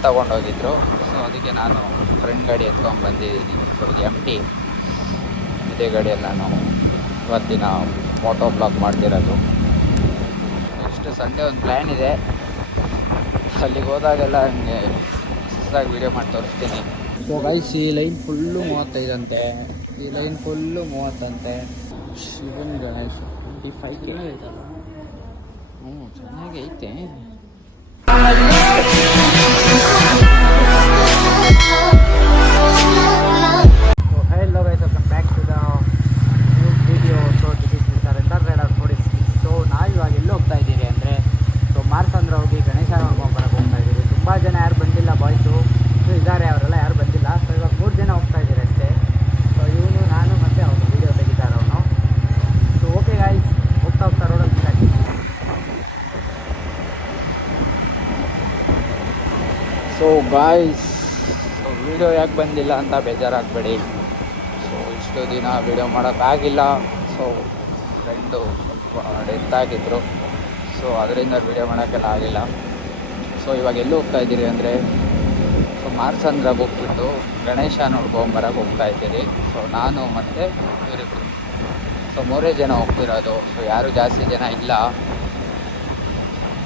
Friend ತೊಗೊಂಡೋಗಿದ್ರು. So ಅದಕ್ಕೆ ನಾನು friend ಗಾಡಿ ಎತ್ಕೊಂಡು ಬಂದಿದ್ದೀನಿ. ಸೊ ಇದು MT, ಇದೇ ಗಾಡಿಯಲ್ಲಿ ನಾನು ಇವತ್ತಿನ ಫೋಟೋ ಬ್ಲಾಗ್ ಮಾಡ್ತಿರೋದು. ನೆಕ್ಸ್ಟ್ ಸಂಡೇ ಒಂದು ಪ್ಲ್ಯಾನ್ ಇದೆ, ಅಲ್ಲಿಗೆ ಹೋದಾಗೆಲ್ಲ ಹಂಗೆ ಹೊಸದಾಗಿ ವೀಡಿಯೋ ಮಾಡಿ ತೋರಿಸ್ತೀನಿ. ಸೊ ಗೈಸ್, ಈ ಲೈನ್ ಫುಲ್ಲು 35 ಅಂತೆ, ಈ ಲೈನ್ ಫುಲ್ಲು 30 ಅಂತೆ. ಶಿವನ್ ಗಣೇಶ್ 25K ಐತಲ್ಲ. ಚೆನ್ನಾಗಿ ಐತೆ. Hello guys, welcome back to the new video. So this is Mr. Rendar Raider 46. So ನಾವು ಇವಾಗ ಎಲ್ಲಿ ಹೋಗ್ತಾ ಇದ್ದೀರಿ ಅಂದರೆ, ಸೊ ಮಾರ್ಸಂದ್ರ ಹೋಗಿ ಗಣೇಶ ನೋಡ್ಕೊಂಬರಕ್ಕೆ ಹೋಗ್ತಾ ಇದ್ದೀರಿ. ತುಂಬ ಜನ ಯಾರು ಬಂದಿಲ್ಲ, ಬಾಯ್ಸು ಇದ್ದಾರೆ, ಅವರೆಲ್ಲ ಯಾರು ಬಂದಿಲ್ಲ. ಸೊ ಇವಾಗ 3 ಜನ ಹೋಗ್ತಾ ಇದ್ದೀರಿ ಅಷ್ಟೇ. ಸೊ ಇವನು, ನಾನು ಮತ್ತು ಅವನು ವೀಡಿಯೋ ತೆಗಿತಾರೆ ಅವನು. ಸೊ ಓಕೆ ಗಾಯ್ಸ್, ಹೋಗ್ತಾ ರೋಡಲ್ಲಿ ಬಿಟ್ಟಾಕಿ. ಸೊ ಗಾಯ್ಸ್, ವೀಡಿಯೋ ಯಾಕೆ ಬಂದಿಲ್ಲ ಅಂತ ಬೇಜಾರಾಗಬೇಡಿ. ಸೊ ಇಷ್ಟು ದಿನ ವೀಡಿಯೋ ಮಾಡೋಕ್ಕಾಗಿಲ್ಲ. ಸೊ ಫ್ರೆಂಡು ಡೆತ್ ಆಗಿದ್ದರು, ಸೊ ಅದರಿಂದ ವೀಡಿಯೋ ಮಾಡೋಕ್ಕೆಲ್ಲ ಆಗಿಲ್ಲ. ಸೊ ಇವಾಗ ಎಲ್ಲೂ ಹೋಗ್ತಾ ಇದ್ದೀರಿ ಅಂದರೆ, ಸೊ ಮಾರ್ಸಂದ್ರಾಗ ಹೋಗ್ಬಿಟ್ಟು ಗಣೇಶ ನೋಡ್ಕೊಂಬರಕ್ಕೆ ಹೋಗ್ತಾ ಇದ್ದೀರಿ. ಸೊ ನಾನು ಮತ್ತು ಇವರಿಬ್ಬರು, ಸೊ 3 ಜನ ಹೋಗ್ತಿರೋದು. ಸೊ ಯಾರೂ ಜಾಸ್ತಿ ಜನ ಇಲ್ಲ.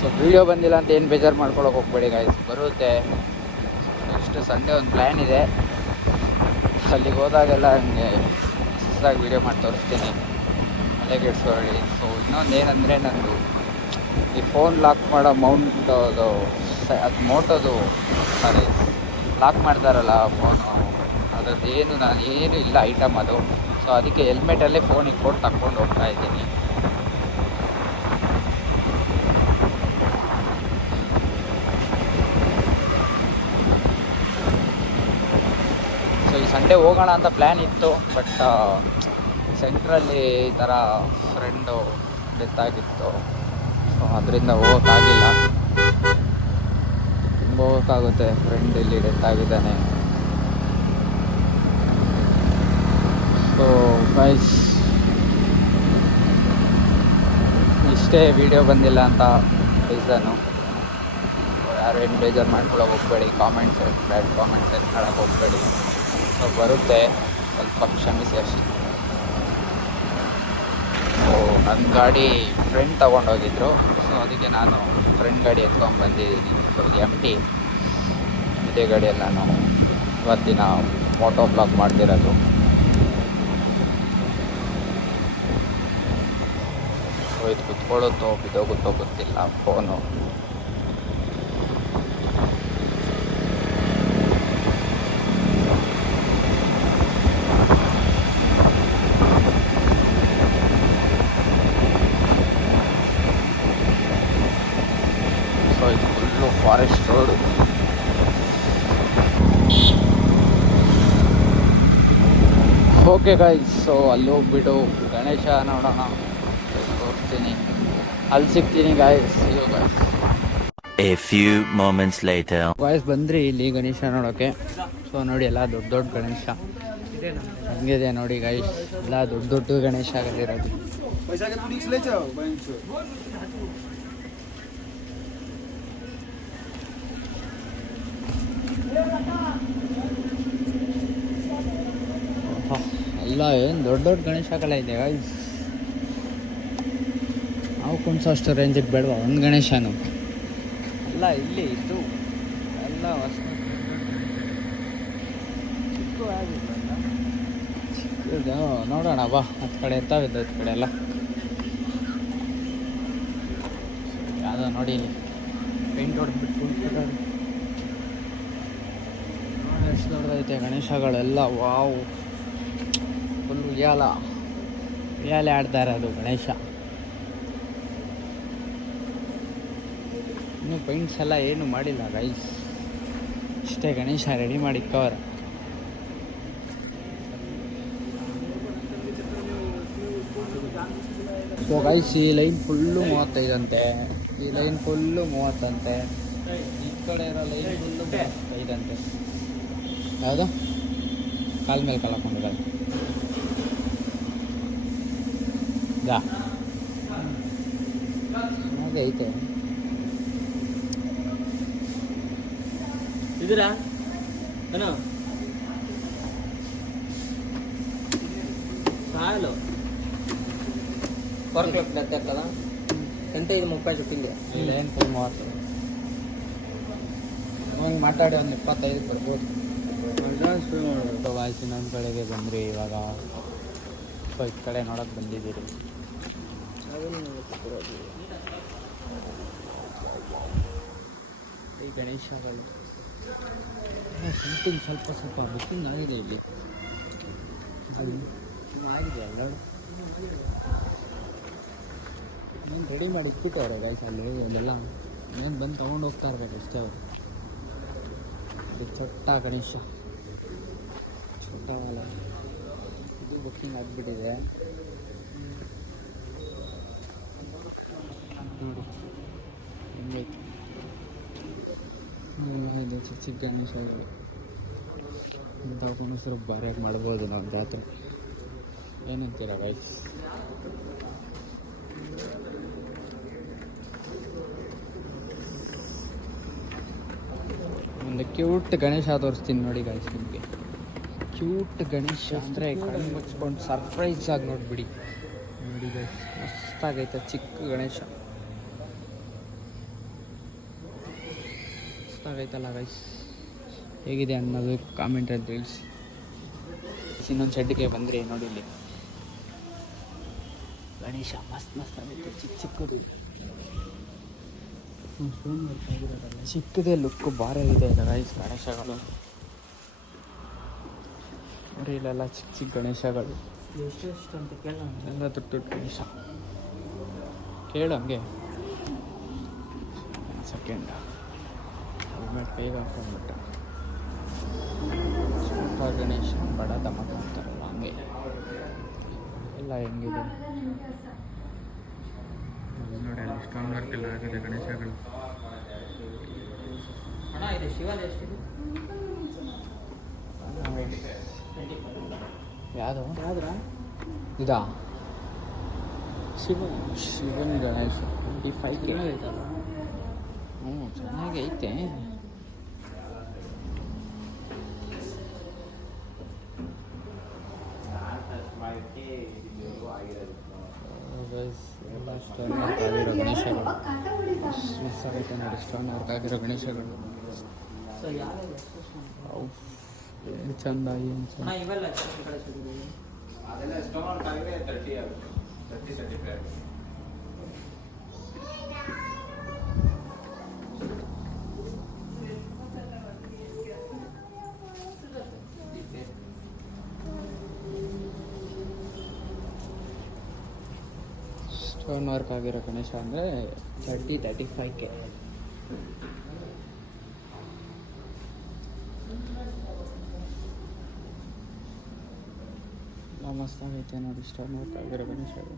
ಸೊ ವೀಡಿಯೋ ಬಂದಿಲ್ಲ ಅಂತ ಏನು ಬೇಜಾರು ಮಾಡ್ಕೊಳಕ್ಕೆ ಹೋಗ್ಬೇಡಿ ಗಾಯ್ಸ್, ಬರುತ್ತೆ. ನೆಕ್ಸ್ಟ್ ಸಂಡೇ ಒಂದು ಪ್ಲ್ಯಾನ್ ಇದೆ, ಅಲ್ಲಿಗೆ ಹೋದಾಗೆಲ್ಲ ಹಂಗೆ ಹೊಸದಾಗಿ ವೀಡಿಯೋ ಮಾಡಿ ತೋರಿಸ್ತೀನಿ, ಅಲ್ಲೇ ಗಿಡ್ಸ್ಕೊಳ್ಳಿ. ಸೊ ಇನ್ನೊಂದು ಏನಂದರೆ, ನಂದು ಈ ಫೋನ್ ಲಾಕ್ ಮಾಡೋ ಮೌಂಟ್ ಅದು ಮೋಟೋದು, ಸಾರಿ ಲಾಕ್ ಮಾಡ್ತಾರಲ್ಲ ಫೋನು, ಅದ್ರದ್ದು ಏನು ಇಲ್ಲ ಐಟಮ್ ಅದು. ಸೊ ಅದಕ್ಕೆ ಹೆಲ್ಮೆಟಲ್ಲೇ ಫೋನ್ ಇಟ್ಕೊಂಡು ತಗೊಂಡು ಹೋಗ್ತಾ ಇದ್ದೀನಿ. ಸೊ ಈ ಸಂಡೇ ಹೋಗೋಣ ಅಂತ ಪ್ಲ್ಯಾನ್ ಇತ್ತು, ಬಟ್ ಸೆಂಟ್ರಲ್ಲಿ ಈ ಥರ ಫ್ರೆಂಡು ಡೆತ್ ಆಗಿತ್ತು. ಸೊ ಅದರಿಂದ ಹೋಗೋಕ್ಕಾಗಿಲ್ಲ. ತುಂಬ ಹೋಗೋಕ್ಕಾಗುತ್ತೆ, ಫ್ರೆಂಡ್ ಇಲ್ಲಿ ಡೆತ್ ಆಗಿದ್ದಾನೆ. ಸೊ ಗೈಸ್, ಇಷ್ಟೇ ವೀಡಿಯೋ ಬಂದಿಲ್ಲ ಅಂತ ರೀಸನ್ನು. ಯಾರು ಏನು ಬೇಜಾರು ಮಾಡ್ಕೊಳ್ಳೋಕೆ ಹೋಗ್ಬೇಡಿ, ಬ್ಯಾಡ್ ಕಾಮೆಂಟ್ಸ್ ಮಾಡೋಕ್ಕೆ ಹೋಗ್ಬೇಡಿ. ಸೊ ಬರುತ್ತೆ, ಸ್ವಲ್ಪ ಕ್ಷಮಿಸಿ ಅಷ್ಟೇ. ಸೊ ನನ್ನ ಗಾಡಿ ಫ್ರೆಂಡ್ ತೊಗೊಂಡೋಗಿದ್ರು, ಸೊ ಅದಕ್ಕೆ ನಾನು ಫ್ರೆಂಡ್ ಗಾಡಿ ಎತ್ಕೊಂಡು ಬಂದಿದ್ದೀನಿ. ಸೊ ಇದು MT, ಇದೇ ಗಾಡಿಯಲ್ಲಿ ನಾನು ಇವತ್ತಿನ ಫೋಟೋ ಬ್ಲಾಗ್ ಮಾಡ್ತಿರೋದು. ಸೊ ಇದು ಕುತ್ಕೊಳ್ಳುತ್ತೋ ಬಿದ್ದೋಗುತ್ತೋ ಗೊತ್ತಿಲ್ಲ ಫೋನು. ಸೊ ಇದು full forest road. Okay guys, so ಅಲ್ಲಿ ಹೋಗ್ಬಿಟ್ಟು ಗಣೇಶ ನೋಡೋಣ, ತೋರಿಸ್ತೀನಿ, ಅಲ್ಲಿ ಸಿಗ್ತೀನಿ guys. A few moments later. Guys ಬಂದ್ರಿ ಇಲ್ಲಿ ಗಣೇಶ ನೋಡೋಕ್ಕೆ. ಸೊ ನೋಡಿ, ಎಲ್ಲ ದೊಡ್ಡ ಗಣೇಶ ಹಂಗಿದೆ ನೋಡಿ ಗಾಯ್ಸ್, ಎಲ್ಲ ದೊಡ್ಡ ಗಣೇಶ ಆಗಿರೋದು. ಎಲ್ಲ ಏನು ದೊಡ್ಡ ಗಣೇಶಗಳೆಲ್ಲ ಇದೆ ಗಾಯ್ಸ್. ನಾವು ಕುಣಿಸೋಷ್ಟು ರೇಂಜಿಗೆ ಬೇಡವಾ ಒಂದು ಗಣೇಶನು? ಎಲ್ಲ ಇಲ್ಲಿ ಇದ್ದು ಎಲ್ಲ ಚಿಕ್ಕದು ನೋಡೋಣ ಬಾ. ಹತ್ತು ಕಡೆ ಎತ್ತಾವಿದ್ದು, ಹತ್ತು ಕಡೆ ಎಲ್ಲ ಯಾವುದೋ ನೋಡಿ, ಇಲ್ಲಿ ಪೇಂಟ್ ಹೊಡೆದ್ಬಿಟ್ಟು ಕುಣಿಸ್ಬಿಟ್ಟಾರೆ. ಎಷ್ಟು ದೊಡ್ಡದೈತೆ ಗಣೇಶಗಳೆಲ್ಲ. ವಾವ್, ಫುಲ್ ಉಯ್ಯಾಲೆ ಆಡ್ತಾ ಇರೋದು ಗಣೇಶ. ಇನ್ನೂ ಪೈಂಟ್ಸ್ ಎಲ್ಲ ಏನು ಮಾಡಿಲ್ಲ ಗೈಸ್, ಇಷ್ಟೇ ಗಣೇಶ ರೆಡಿ ಮಾಡಿಕ್ಕವ್ರೆ. ಸೊ ಗೈಸ್, ಈ ಲೈನ್ ಫುಲ್ಲು 35 ಅಂತೆ, ಈ ಲೈನ್ ಫುಲ್ಲು 30 ಅಂತೆ, ಈ ಕಡೆ ಇರೋ ಲೈನ್ ಫುಲ್ಲು 35 ಅಂತೆ. ಯಾವುದು ಕಾಲ ಮೇಲೆ ಕಾಲು ಹಾಕೊಂಡಿದ್ದಾರೆ. ಹಾಗೆ ಐತೆ. ಇದ್ದೀರಾ ಏನೋ ಸಾಲು ವರ್ಕ್ కదా ఎంత ఇది 30 చెప్పింది ಏನು 30 ಹಂಗೆ ಮಾತಾಡಿ ಒಂದು 25 ಬರ್ಬೋದು. ವಾಯ್ಸ್ ಇನ್ನೊಂದು ಕಡೆಗೆ ಬಂದ್ರಿ ಇವಾಗ ಸೊ ಈ ಕಡೆ ನೋಡೋಕೆ ಬಂದಿದ್ದೀರಿ. ಈ ಗಣೇಶಗಳು ಸಮಥಿಂಗ್ ಸ್ವಲ್ಪ ಸ್ವಲ್ಪ ಬುಕ್ಕಿಂಗ್ ಆಗಿದೆ ಇಲ್ಲಿ. ಆಗಿದೆ ಎಲ್ಲರೂ ಏನು ರೆಡಿ ಮಾಡಿ ಇಟ್ಬಿಟ್ಟವ್ರೆ ಗೈಸ್ ಅಲ್ಲಿ ಅಲ್ಲೆಲ್ಲ ಏನು ಬಂದು ತೊಗೊಂಡು ಹೋಗ್ತಾ ಇರ್ಬೇಕು ಅಷ್ಟೇ ಅವರು. ಇದು ಚೊಟ್ಟ ಗಣೇಶ ಚೊಟ್ಟವಲ್ಲ ಇದು ಬುಕ್ಕಿಂಗ್ ಆಗಿಬಿಟ್ಟಿದೆ ನೋಡಿ ಹೆಂಗೈತೆ. ಇದು ಚಿಕ್ಕ ಚಿಕ್ಕ ಗಣೇಶಗಳು ಇಂಥವಕ್ಕೂ ಸ್ವಲ್ಪ ಭಾರಿಯಾಗಿ ಮಾಡ್ಬೋದು ನಾವು ಜಾತ್ರೆ. ಏನಂತೀರ ಗೈಸ್? ಒಂದು ಕ್ಯೂಟ್ ಗಣೇಶ ತೋರಿಸ್ತೀನಿ ನೋಡಿ ಗೈಸ್ ನಿಮಗೆ. ಕ್ಯೂಟ್ ಗಣೇಶ ಅಂದರೆ ಕಣ್ಣು ಮುಚ್ಕೊಂಡು ಸರ್ಪ್ರೈಸ್ ಆಗಿ ನೋಡಿಬಿಡಿ. ನೋಡಿ ಗೈಸ್ ಮಸ್ತಾಗೈತೆ ಚಿಕ್ಕ ಗಣೇಶ. ಮಸ್ತಾಗೈತಲ್ಲ ಗೈಸ್? ಹೇಗಿದೆ ಅನ್ನೋದು ಕಾಮೆಂಟಲ್ಲಿ ತಿಳಿಸಿ. ಇನ್ನೊಂದು ಶೆಡ್ಗೆ ಬಂದರೆ ನೋಡಿ ಇಲ್ಲಿ ಗಣೇಶ ಮಸ್ತ್ ಮಸ್ತ್ ಆಗೈತೆ. ಚಿಕ್ಕ ಚಿಕ್ಕದು ಚಿಕ್ಕದೇ ಲುಕ್ಕು ಭಾರಿ ಇದೆ ಗಣೇಶ ಗಣೇಶಗಳು. ನೋಡಿ ಇಲ್ಲೆಲ್ಲ ಚಿಕ್ಕ ಚಿಕ್ಕ ಗಣೇಶಗಳು ಎಷ್ಟು ಅಂತ ಕೇಳ ಎಲ್ಲ ದೊಡ್ಡ ದೊಡ್ಡ ಗಣೇಶ. ಕೇಳು ಹಂಗೆ ಸೆಕೆಂಡ್ ಹೆಲ್ಮೆಟ್ ಬೇಗ ಹಾಕೊಂಡ್ಬಿಟ್ಟ. ಸ್ವಲ್ಪ ಗಣೇಶ ಬಡ ದಮಕ ಅಂತಾರಲ್ಲ ಹಂಗೆ ಎಲ್ಲ ಹೆಂಗಿದೆ ನೋಡಿ. ಅಲ್ಲಿ ಸ್ಟೋನ್ ವರ್ಕ್ ಎಲ್ಲ ಆಗಿದೆ ಗಣೇಶಗಳು. ಅಣ್ಣ ಇದು ಶಿವದ ಎಷ್ಟಿದೆ? ಯಾವುದು ಯಾವ್ದ್ರ ಇದಾ? ಶಿವನ ಗಣೇಶ 25K. ಹ್ಞೂ ಚೆನ್ನಾಗಿ ಐತೆ. ಎಲ್ಲ ಸ್ಟೋನ್ ವರ್ಕ್ ಆಗಿರೋ ಗಣೇಶಗಳು ಮಿಸ್ ಆಗೈತೆ ನೋಡಿ. ಸ್ಟೋನ್ ವರ್ಕ್ ಆಗಿರೋ ಗಣೇಶಗಳು ಸೊ ಯಾವ್ದು ಅವು ಏನು ಚಂದ ಏನು ಚಂದ. ಅಣ್ಣ ಇವೆಲ್ಲ ಎಷ್ಟು ಕಡೆ ಸಿಗೋದು? ಅದೆಲ್ಲ ಸ್ಟೋನ್ ವರ್ಕ್ ಆಗಿದೆ 30 ಆಗುತ್ತೆ 30-35 ಆಗುತ್ತೆ. ಸ್ಟೋನ್ ವರ್ಕ್ ಆಗಿರೋ ಗಣೇಶ ಅಂದರೆ 30-35K. ಮಸ್ತಾಗೈತೆ ನೋಡಿ ಸ್ಟೋನ್ ವರ್ಕ್ ಆಗಿರೋ ಗಣೇಶಗಳು.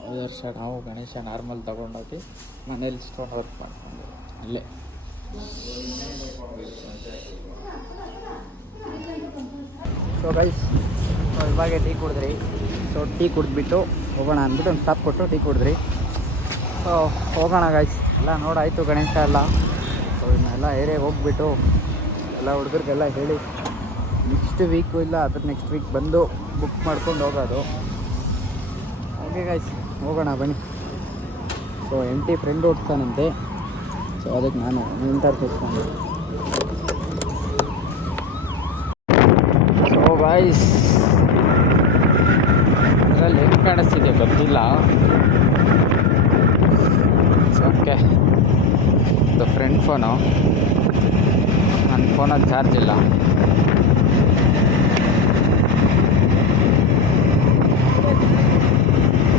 ಹೋದ ವರ್ಷ ನಾವು ಗಣೇಶ ನಾರ್ಮಲ್ ತಗೊಂಡೋಗಿ ಮನೇಲಿ ಸ್ಟೋನ್ ವರ್ಕ್ ಮಾಡ್ಕೊಂಡು ಅಲ್ಲೇ. ಸೊ ಗೈಸ್ ಇವಾಗೆ ಟೀ ಕುಡಿದ್ರಿ. ಸೊ ಟೀ ಕುಡಿದ್ಬಿಟ್ಟು ಹೋಗೋಣ ಅಂದ್ಬಿಟ್ಟು ಒಂದು ಸ್ಟಾಪ್ ಕೊಟ್ಟು ಟೀ ಕುಡಿದ್ರಿ. ಸೊ ಹೋಗೋಣ ಗೈಸ್. ಎಲ್ಲ ನೋಡಾಯಿತು ಗಣೇಶ ಎಲ್ಲ. ಸೊ ಇನ್ನೆಲ್ಲ ಏರಿಯಾಗೆ ಹೋಗ್ಬಿಟ್ಟು ಎಲ್ಲ ಹುಡುಗರಿಗೆಲ್ಲ ಹೇಳಿ ನೆಕ್ಸ್ಟ್ ವೀಕು ಇಲ್ಲ ಅದ್ರ ನೆಕ್ಸ್ಟ್ ವೀಕ್ ಬಂದು ಬುಕ್ ಮಾಡ್ಕೊಂಡು ಹೋಗೋದು. ಹಾಗೆ ಗೈಸ್ ಹೋಗೋಣ ಬನ್ನಿ. ಸೊ ಎಂಟಿ ಫ್ರೆಂಡ್ ಓಡ್ತಾನಂತೆ. ಸೊ ಅದಕ್ಕೆ ನಾನು ಇಂಟರ್ಫೇಸ್ ಮಾಡಿ. ಸೊ ಗೈಸ್ ಅದರಲ್ಲಿ ಹೆಂಗೆ ಕಾಣಿಸ್ತಿದೆ ಗೊತ್ತಿಲ್ಲ. ಓಕೆ ಇದು ಫ್ರೆಂಡ್ ಫೋನು. ನನ್ನ ಫೋನಲ್ಲಿ ಚಾರ್ಜ್ ಇಲ್ಲ.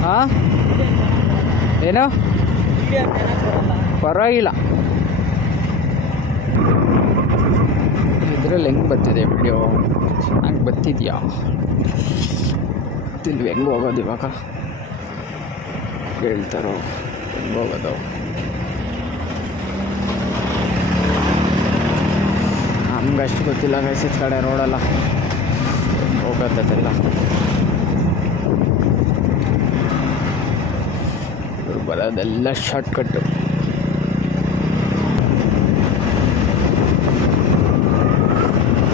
ಹಾಂ ಏನು ಪರವಾಗಿಲ್ಲ. ಇದರಲ್ಲಿ ಹೆಂಗೆ ಬರ್ತಿದೆ ವಿಡಿಯೋ? ಚೆನ್ನಾಗಿ ಬರ್ತಿದ್ಯಾ? ತಿಲ್ವಿ ಹೆಂಗೆ ಹೋಗೋದು ಇವಾಗ? ಹೇಳ್ತಾರೋ ಹೆಂಗೆ ಹೋಗೋದು? ನಮ್ಗೆ ಅಷ್ಟು ಗೊತ್ತಿಲ್ಲ ಗೈಸ್ ಈ ಕಡೆ ರೋಡಲ್ಲ. ಹೋಗೋದೆಲ್ಲ ಬರೋದೆಲ್ಲ shortcut.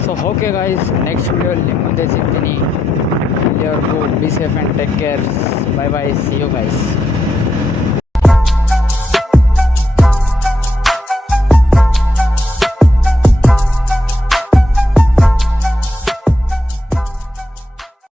So okay guys, next ವಿಡಿಯೋಲಿ ನಿಮ್ಮ ಮುಂದೆ ಸಿಗ್ತೀನಿ. ಇಲ್ಲಿವರೆಗೂ be safe and take care. Bye bye, see you guys.